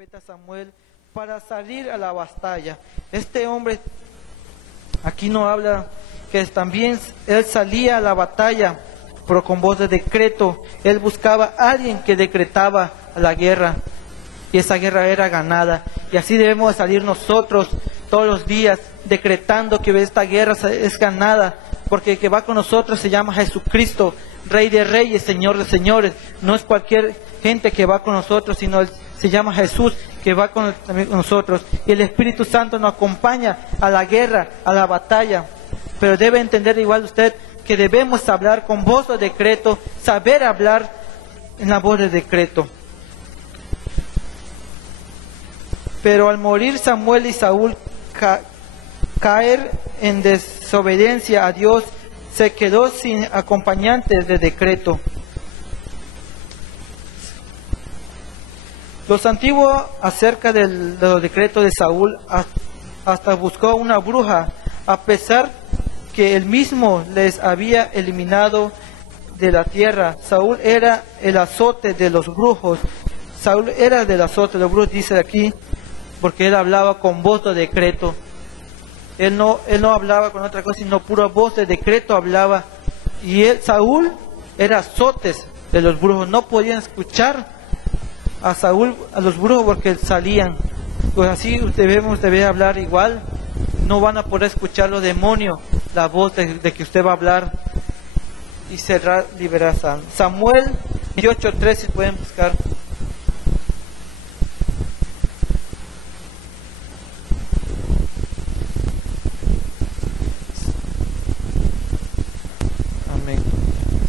profeta Samuel para salir a la batalla. Este hombre aquí no habla que también él salía a la batalla, pero con voz de decreto. Él buscaba a alguien que decretaba la guerra, y esa guerra era ganada. Y así debemos salir nosotros todos los días, decretando que esta guerra es ganada, porque el que va con nosotros se llama Jesucristo, Rey de Reyes, Señor de Señores. No es cualquier gente que va con nosotros, sino se llama Jesús, que va con nosotros. Y el Espíritu Santo nos acompaña a la guerra, a la batalla. Pero debe entender igual usted que debemos hablar con voz de decreto, saber hablar en la voz de decreto. Pero al morir Samuel y Saúl caer en desobediencia a Dios, se quedó sin acompañantes de decreto. Los antiguos acerca de los decretos de Saúl hasta buscó una bruja, a pesar que él mismo les había eliminado de la tierra. Saúl era el azote de los brujos. Saúl era del azote de los brujos, dice aquí, porque él hablaba con voz de decreto. Él no hablaba con otra cosa, sino pura voz de decreto hablaba. Y Saúl era azotes de los brujos. No podían escuchar a Saúl, a los brujos, porque salían. Pues así debe hablar igual. No van a poder escuchar los demonios la voz de que usted va a hablar, y será liberado. Samuel 18:3, si pueden buscar.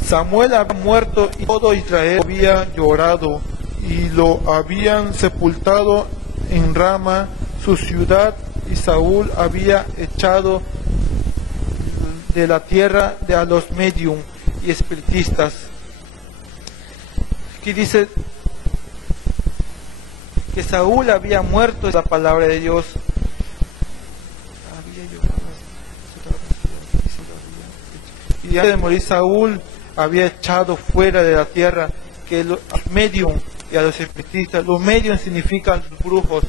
Samuel había muerto y todo Israel había llorado, y lo habían sepultado en Rama, su ciudad, y Saúl había echado de la tierra a los medium y espiritistas. Aquí dice que Saúl había muerto, es la palabra de Dios. Y antes de morir Saúl había echado fuera de la tierra que los medium y a los espiritistas. Los medium significan brujos,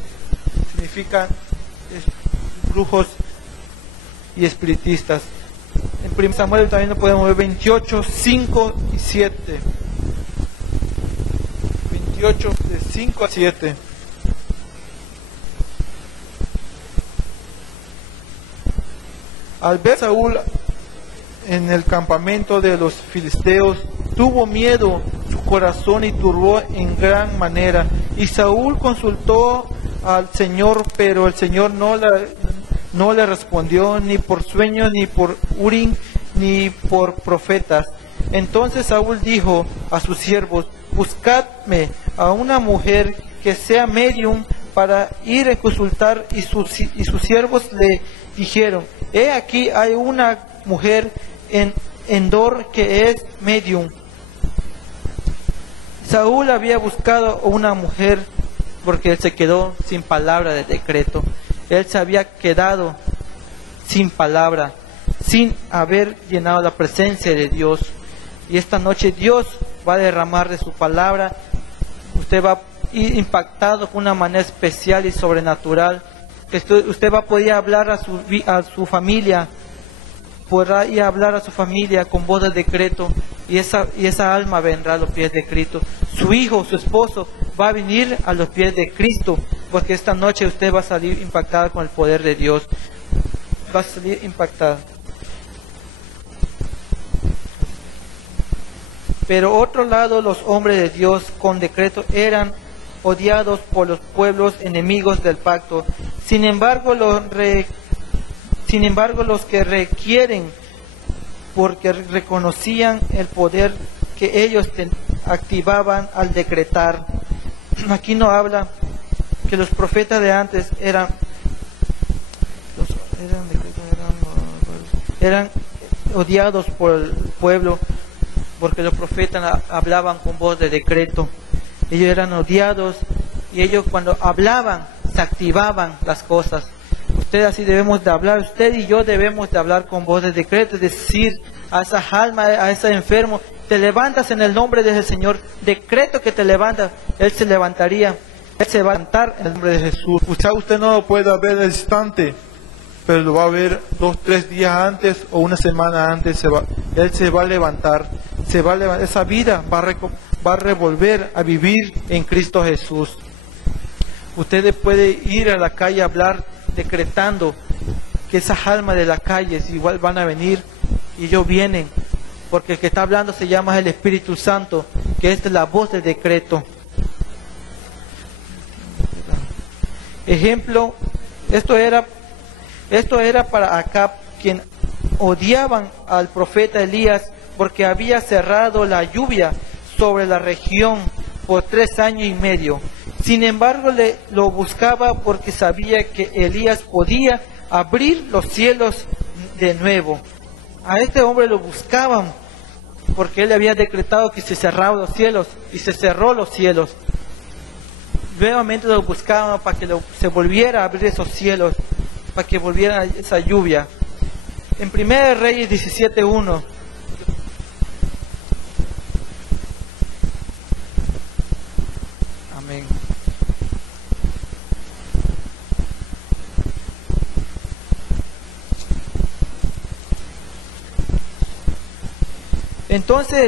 brujos y espiritistas. En 1 Samuel también lo podemos ver 28, 5 y 7. 28 de 5 a 7. Al ver Saúl en el campamento de los filisteos, tuvo miedo su corazón y turbó en gran manera. Y Saúl consultó al Señor, pero el Señor no le respondió, ni por sueños, ni por Urim, ni por profetas. Entonces Saúl dijo a sus siervos: buscadme a una mujer que sea medium para ir a consultar. Y sus siervos le dijeron: he aquí hay una mujer en Endor que es medium. Saúl había buscado una mujer porque él se quedó sin palabra de decreto. Él se había quedado sin palabra, sin haber llenado la presencia de Dios. Y esta noche Dios va a derramar de su palabra. Usted va a ir impactado de una manera especial y sobrenatural. Usted va a poder hablar a su familia. Podrá ir a hablar a su familia con voz de decreto, y esa alma vendrá a los pies de Cristo. Su hijo, su esposo va a venir a los pies de Cristo, porque esta noche usted va a salir impactada con el poder de Dios. Va a salir impactada. Pero otro lado, los hombres de Dios con decreto eran odiados por los pueblos enemigos del pacto. Sin embargo, los que requieren, porque reconocían el poder que ellos activaban al decretar. Aquí no habla que los profetas de antes eran odiados por el pueblo, porque los profetas hablaban con voz de decreto. Ellos eran odiados, y ellos cuando hablaban se activaban las cosas. Usted así debemos de hablar, usted y yo debemos de hablar con voz de decreto, decir a esa alma, a ese enfermo: te levantas en el nombre del Señor. Decreto que te levantas, Él se levantaría. Él se va a levantar en el nombre de Jesús. Quizá usted no lo pueda ver al instante, pero lo va a ver 2, 3 días antes o una semana antes. Él se va a levantar, esa vida va a revolver a vivir en Cristo Jesús. Usted puede ir a la calle a hablar, decretando que esas almas de la calle igual van a venir, y ellos vienen, porque el que está hablando se llama el Espíritu Santo, que es la voz del decreto. Ejemplo, esto era para Acab, quien odiaban al profeta Elías porque había cerrado la lluvia sobre la región por 3 años y medio. Sin embargo, lo buscaba porque sabía que Elías podía abrir los cielos de nuevo. A este hombre lo buscaban porque él había decretado que se cerraban los cielos, y se cerró los cielos. Nuevamente lo buscaban para que se volviera a abrir esos cielos, para que volviera esa lluvia. En 1 Reyes 17:1. Amén. Entonces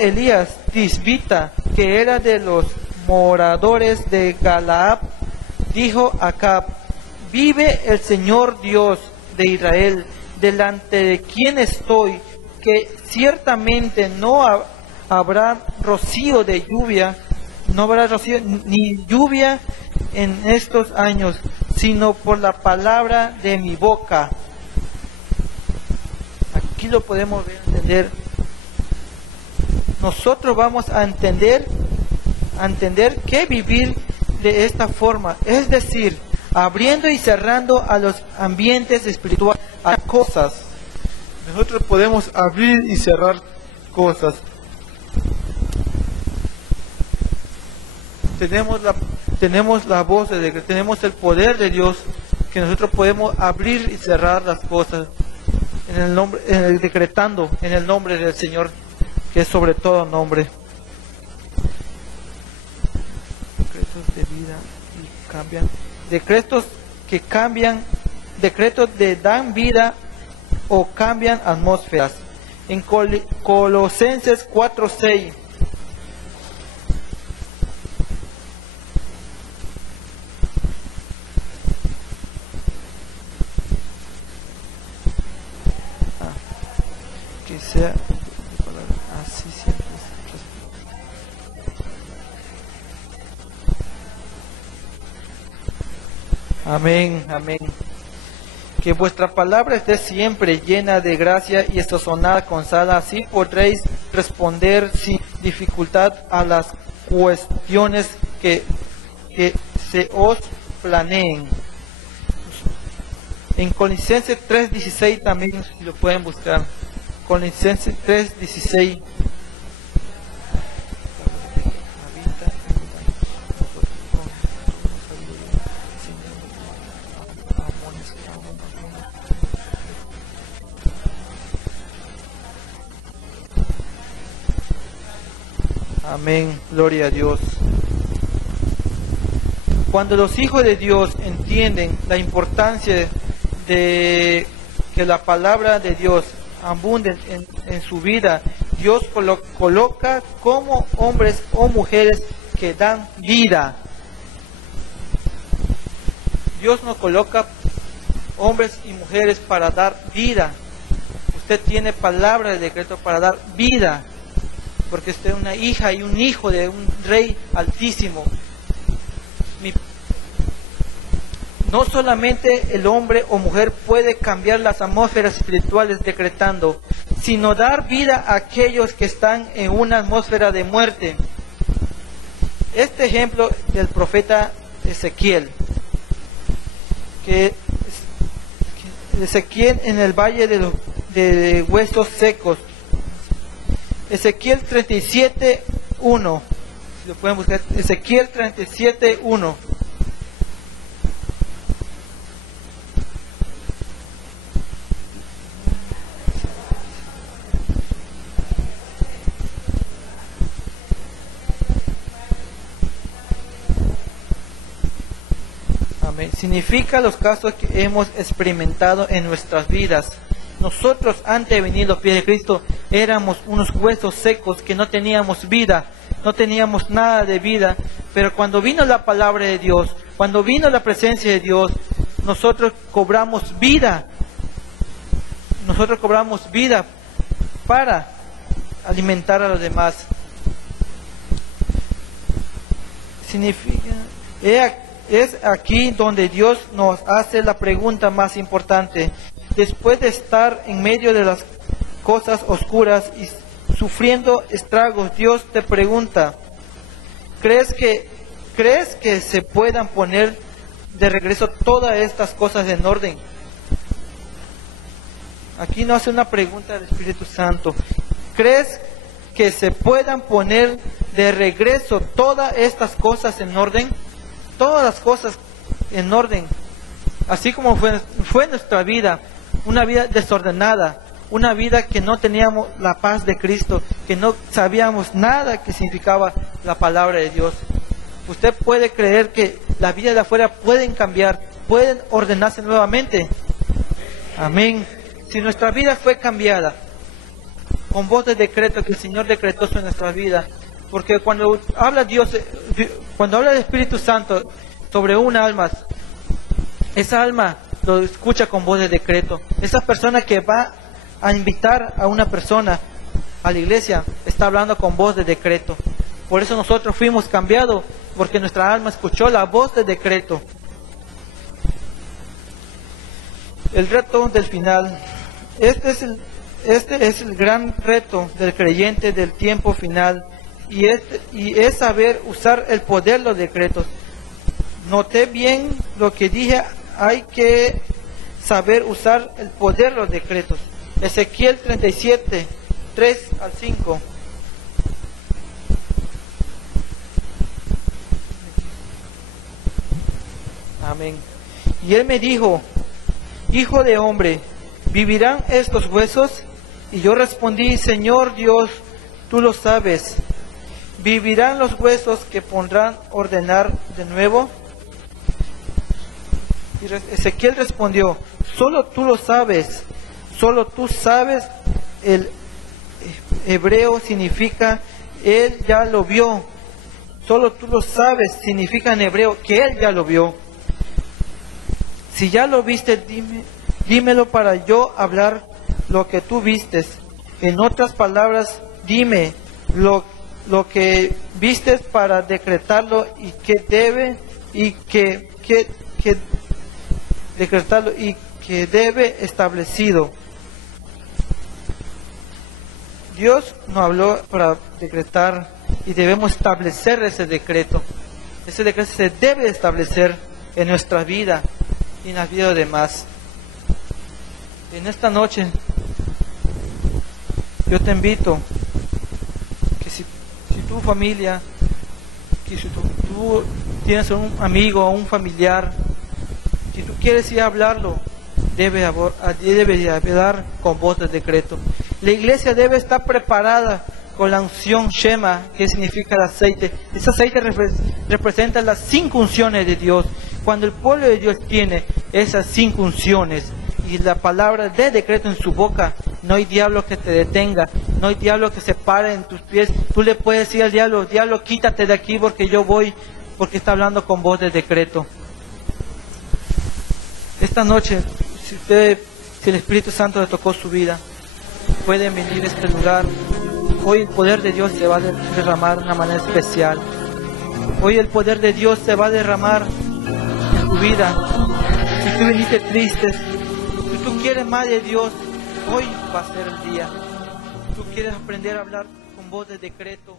Elías Tisbita, que era de los moradores de Galaad, dijo a Acab: vive el Señor Dios de Israel, delante de quien estoy, que ciertamente no habrá rocío de lluvia, no habrá rocío ni lluvia en estos años, sino por la palabra de mi boca. Aquí lo podemos entender. Nosotros vamos a entender que vivir de esta forma, es decir, abriendo y cerrando a los ambientes espirituales, a cosas. Nosotros podemos abrir y cerrar cosas. Tenemos la voz de Dios, tenemos el poder de Dios, que nosotros podemos abrir y cerrar las cosas decretando en el nombre del Señor, que es sobre todo nombre. Decretos de vida y cambian. Decretos que cambian, decretos de dan vida o cambian atmósferas. En Colosenses 4:6. Que sea así siempre. Amén, amén. Que vuestra palabra esté siempre llena de gracia y sazonada con sal, así podréis responder sin dificultad a las cuestiones que se os planeen. En Colosenses 3:16 también lo pueden buscar. Colosenses 3:16. Amén, gloria a Dios. Cuando los hijos de Dios entienden la importancia de que la palabra de Dios abunde en su vida, Dios coloca como hombres o mujeres que dan vida. Dios nos coloca hombres y mujeres para dar vida. Usted tiene palabra de decreto para dar vida, porque usted es una hija y un hijo de un Rey Altísimo. No solamente el hombre o mujer puede cambiar las atmósferas espirituales decretando, sino dar vida a aquellos que están en una atmósfera de muerte. Este ejemplo del profeta Ezequiel, que Ezequiel en el valle de huesos secos. Ezequiel 37:1. Si lo pueden buscar, Ezequiel 37:1. Amén. Significa los casos que hemos experimentado en nuestras vidas. Nosotros, antes de venir a los pies de Cristo, éramos unos huesos secos que no teníamos vida, no teníamos nada de vida. Pero cuando vino la palabra de Dios, cuando vino la presencia de Dios, nosotros cobramos vida. Nosotros cobramos vida para alimentar a los demás. Significa, es aquí donde Dios nos hace la pregunta más importante. Después de estar en medio de las cosas oscuras y sufriendo estragos, Dios te pregunta, ¿crees que se puedan poner de regreso todas estas cosas en orden? Aquí nos hace una pregunta del Espíritu Santo. ¿Crees que se puedan poner de regreso todas estas cosas en orden? Todas las cosas en orden. Así como fue nuestra vida, una vida desordenada, una vida que no teníamos la paz de Cristo, que no sabíamos nada que significaba la palabra de Dios. Usted puede creer que la vida de afuera pueden cambiar, pueden ordenarse nuevamente. Amén. Si nuestra vida fue cambiada con voz de decreto que el Señor decretó sobre nuestra vida, porque cuando habla Dios, cuando habla el Espíritu Santo sobre un alma, esa alma lo escucha con voz de decreto. Esa persona que va a invitar a una persona a la iglesia está hablando con voz de decreto. Por eso nosotros fuimos cambiados, porque nuestra alma escuchó la voz de decreto. El reto del final. Este es el gran reto del creyente del tiempo final, y es saber usar el poder de los decretos. Noté bien lo que dije, hay que saber usar el poder de los decretos. Ezequiel 37, 3 al 5. Amén. Y él me dijo, hijo de hombre, ¿vivirán estos huesos? Y yo respondí, Señor Dios, tú lo sabes. ¿Vivirán los huesos que pondrán ordenar de nuevo? Y Ezequiel respondió, solo tú lo sabes, solo tú sabes. El hebreo significa, él ya lo vio. Solo tú lo sabes, significa en hebreo que él ya lo vio. Si ya lo viste, dímelo para yo hablar lo que tú vistes. En otras palabras, dime lo que vistes para decretarlo y que debe decretarlo y que debe establecido. Dios nos habló para decretar y debemos establecer ese decreto. Ese decreto se debe establecer en nuestra vida y en la vida de demás. En esta noche yo te invito que si tu familia, que si tú tienes un amigo o un familiar, si tú quieres ir a hablarlo, debe hablar con voz de decreto. La iglesia debe estar preparada con la unción Shema, que significa el aceite. Ese aceite representa las 5 unciones de Dios. Cuando el pueblo de Dios tiene esas 5 unciones y la palabra de decreto en su boca, no hay diablo que te detenga, no hay diablo que se pare en tus pies. Tú le puedes decir al diablo, diablo, quítate de aquí porque yo voy, porque está hablando con voz de decreto. Esta noche, si el Espíritu Santo le tocó su vida, pueden venir a este lugar. Hoy el poder de Dios se va a derramar de una manera especial. Hoy el poder de Dios se va a derramar en tu vida. Si tú viniste triste, si tú quieres más de Dios, hoy va a ser el día. Si tú quieres aprender a hablar con voz de decreto,